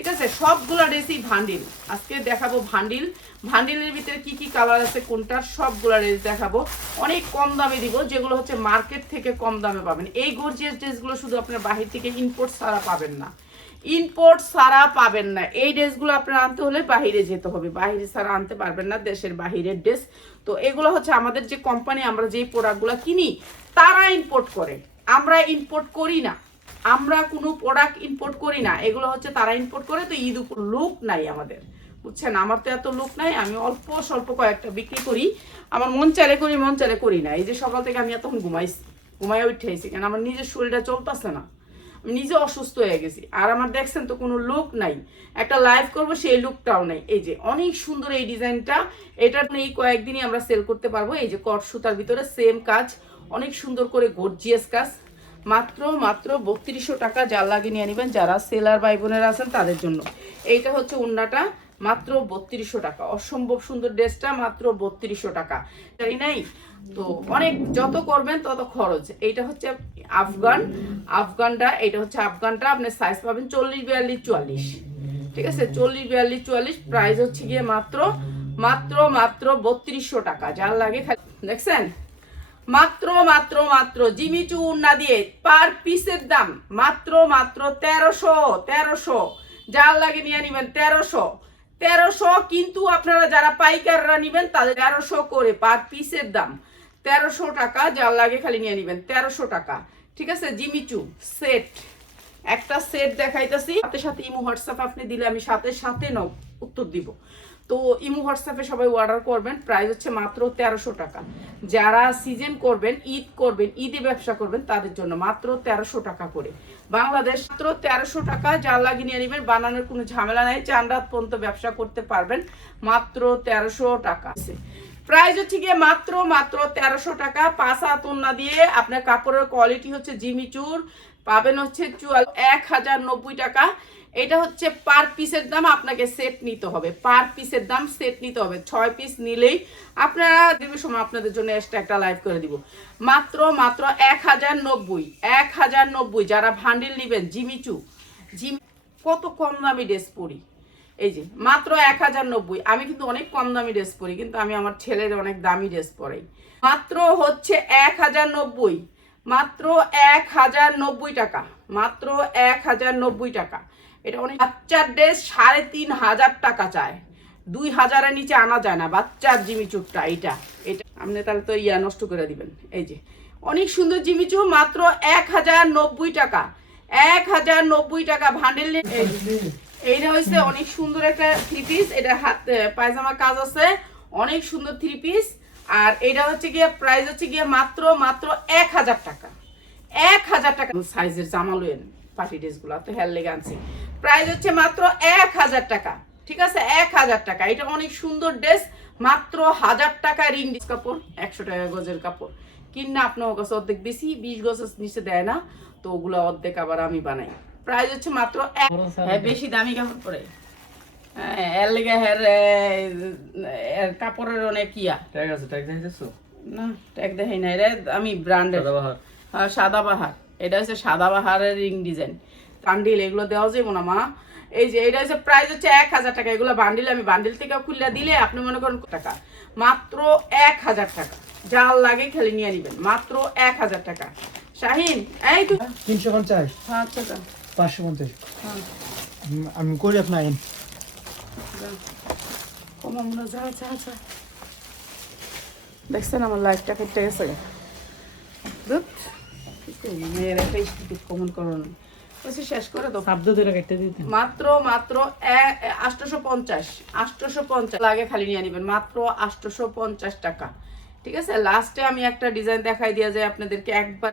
ঠিক আছে? সবগুলো ড্রেসই ভান্ডিল। আজকে দেখাবো ভান্ডিল। ভান্ডিলের ভিতরে কি কি কালার আছে, কোনটা সবগুলো ড্রেস দেখাবো। অনেক কম দামে দিব, যেগুলো হচ্ছে মার্কেট থেকে কম দামে পাবেন। এই গর্জিয়াস ড্রেসগুলো শুধু আপনার বাহির থেকে ইম্পোর্ট ছাড়া পাবেন না। ইম্পোর্ট ছাড়া পাবেন না। এই ড্রেসগুলো আপনার আনতে হলে বাইরে যেতে হবে। বাইরে ছাড়া আনতে পারবেন না, দেশের বাহিরের ড্রেস তো এগুলো হচ্ছে আমাদের যে কোম্পানি আমরা যেই প্রোডাক্টগুলো কিনি, তারা ইম্পোর্ট করে। আমরা ইম্পোর্ট করি না। আমরা কোনো প্রোডাক্ট ইম্পোর্ট করি না, এগুলো হচ্ছে তারা ইম্পোর্ট করে, তো ঈদ উপর লুক নাই আমাদের। বুঝছেন? আমার তো এত লুক নাই, আমি অল্প স্বল্প কয়েকটা বিক্রি করি। আমার মন চালে করি, মন চালে করি না। এই যে সকাল থেকে আমি এতক্ষণ ঘুমাইছি ঘুমাই উঠেছি কেন আমার নিজের শরীরটা চলতেছে না। আমি নিজে অসুস্থ হয়ে গেছি। আর আমার দেখছেন তো কোনো লুক নাই। একটা লাইভ করব, সেই লুকটাও নাই। এই যে অনেক সুন্দর এই ডিজাইনটা এটা এই কয়েকদিনই আমরা সেল করতে পারব। এই যে কট সুতার ভিতরে সেম কাজ, অনেক সুন্দর করে গর্জিয়াস কাজ। মাত্র মাত্র বত্রিশশো টাকা জাল লাগিয়ে নিয়ে নেবেন যারা সেলার ভাই বোনেরা আছেন তাদের জন্য। এইটা হচ্ছে উন্নাটা, মাত্র বত্রিশশো টাকা। অসম্ভব সুন্দর ড্রেসটা, মাত্র বত্রিশশো টাকা। জানি নাই? তো অনেক যত করবেন তত খরচ। এইটা হচ্ছে আফগান। আফগানটা এটা হচ্ছে আফগানটা। আপনি সাইজ পাবেন চল্লিশ, বিয়াল্লিশ, চুয়াল্লিশ। ঠিক আছে? চল্লিশ, বিয়াল্লিশ, চুয়াল্লিশ। প্রাইস হচ্ছে গিয়ে মাত্র মাত্র মাত্র বত্রিশশো টাকা। যার লাগে দেখছেন? মাত্র মাত্র মাত্র জিমিচু না দিয়ে পার পিসের দাম মাত্র মাত্র তেরোশো তেরোশো। যার লাগে নিয়ে নিবেন তেরোশো। তেরোশো কিন্তু আপনারা যারা পাইকাররা নিবেন তাদের তেরোশো করে পার পিসের দাম। তেরোশো টাকা, যার লাগে খালি নিয়ে নিবেন তেরোশো টাকা। ঠিক আছে জিমিচু সেট। একটা সেট দেখাইতেছি। সাথে সাথে ইমো হোয়াটসঅ্যাপ আপনি দিলে আমি সাথে সাথে ন উত্তর দিব। তো ইমো হোয়াটসঅ্যাপে সবাই অর্ডার করবেন প্রাইস হচ্ছে মাত্র তেরোশো টাকা। যারা সিজন করবেন, ঈদ করবেন, ঈদে ব্যবসা করবেন, তাদের জন্য মাত্র তেরোশো টাকা করে। বাংলাদেশ মাত্র তেরোশো টাকা যা লাগিয়ে নিয়ে নেবেন, বানানোর কোনো ঝামেলা নাই, চান রাত পর্যন্ত ব্যবসা করতে পারবেন, মাত্র তেরোশো টাকা। আছে প্রাইস হচ্ছে গিয়ে মাত্র মাত্র তেরোশো টাকা। পাঁচ হাত ওন্না দিয়ে আপনার কাপড়ের কোয়ালিটি হচ্ছে জিমিচুর পাবেন হচ্ছে চুয়াল এক হাজার নব্বই টাকা। এটা হচ্ছে পার পিসের দাম আপনাকে সেট নিতে হবে। পার পিসের দাম সেট নিতে হবে। ছয় পিস নিলেই আপনারা দিব সময় আপনাদের জন্য এক্সট্রা একটা লাইভ করে দিব। মাত্র মাত্র এক হাজার নব্বই। এক হাজার নব্বই। যারা ভান্ডিল নেবেন জিমিচু জিম, কত কম দামি ড্রেস পরি? এই যে, মাত্র এক হাজার নব্বই। আমি কিন্তু অনেক কম দামি ড্রেস পরি, কিন্তু আমি আমার ছেলের অনেক দামি ড্রেস পরাই। মাত্র হচ্ছে এক হাজার নব্বই। মাত্র এক হাজার নব্বই টাকা, মাত্র এক হাজার নব্বই টাকা। এটা অনেক বাচ্চার ড্রেস সাড়ে তিন হাজার টাকা চায়। দুই হাজারের নিচে আনা যায় না, বাচ্চার জিমিচুরটা এটা এটা আপনি তাহলে তো ইয়া নষ্ট করে দিবেন, এই যে। অনেক সুন্দর জিমিচু মাত্র এক হাজার নব্বই টাকা। এক হাজার নব্বই টাকা ভান্ডেল এইটা হয়েছে অনেক সুন্দর একটা থ্রি পিস এটা হাত পায়জামা কাজ আছে। অনেক সুন্দর থ্রি পিস আর এটা হচ্ছে গিয়ে প্রাইস হচ্ছে গিয়ে মাত্র মাত্র এক হাজার টাকা। এক হাজার টাকা। সাইজের জামা লইয়েন পার্টি ড্রেসগুলো তো হেয়ার লেগে আনছি। প্রাইস হচ্ছে মাত্র এক হাজার টাকা, ঠিক আছে? এক হাজার টাকা। এটা অনেক সুন্দর ড্রেস মাত্র হাজার টাকা রিং কাপড়, একশো টাকা গজের কাপড়। কিনা আপনার কাছে অর্ধেক বেশি, বিশ গজের নিচে দেয় না, তো ওগুলো অর্ধেক আবার আমি বানাই। প্রাইস হচ্ছে মাত্র এক হ্যাঁ বেশি দামি কাপড় পরে। এর লেগে হের এর কাপড়ের অনেক ইয়া। ট্যাগ আছে ট্যাগ দেখাইতেছো? না ট্যাগ দেখাই নাই রে আমি ব্র্যান্ডের হ্যাঁ সাদাবাহার এটা হচ্ছে সাদাবাহারের রিং ডিজাইন বান্ডিল এগুলো দেওয়া যাবে না মা। এই যে এটা হচ্ছে প্রাইস হচ্ছে এক হাজার টাকা। এগুলো বান্ডিল আমি বান্ডিল থেকে খুললে দিলে আপনি মনে করেন কত টাকা? মাত্র এক হাজার টাকা। যার লাগে খেলে নিয়ে নেবেন। মাত্র এক হাজার টাকা। শাহিন এই তুই তিনশো পঞ্চাশ। হ্যাঁ আচ্ছা আচ্ছা। পাঁচশো পঞ্চাশ। হ্যাঁ। আমি করি আপনার আইন যা যা যা দেখছেন আমার লাইফটা কেটে গেছে। মেয়ের কমন বলছি শেষ করে দাও। শব্দ ধরে কেটে দিতে। মাত্র মাত্র আটশোশো পঞ্চাশ আটশোশো পঞ্চাশ লাগে খালি নিয়ে নেবেন। মাত্র আটশোশো পঞ্চাশ টাকা। ঠিক আছে? লাস্টে আমি একটা ডিজাইন দেখাই যায় আপনাদেরকে। একবার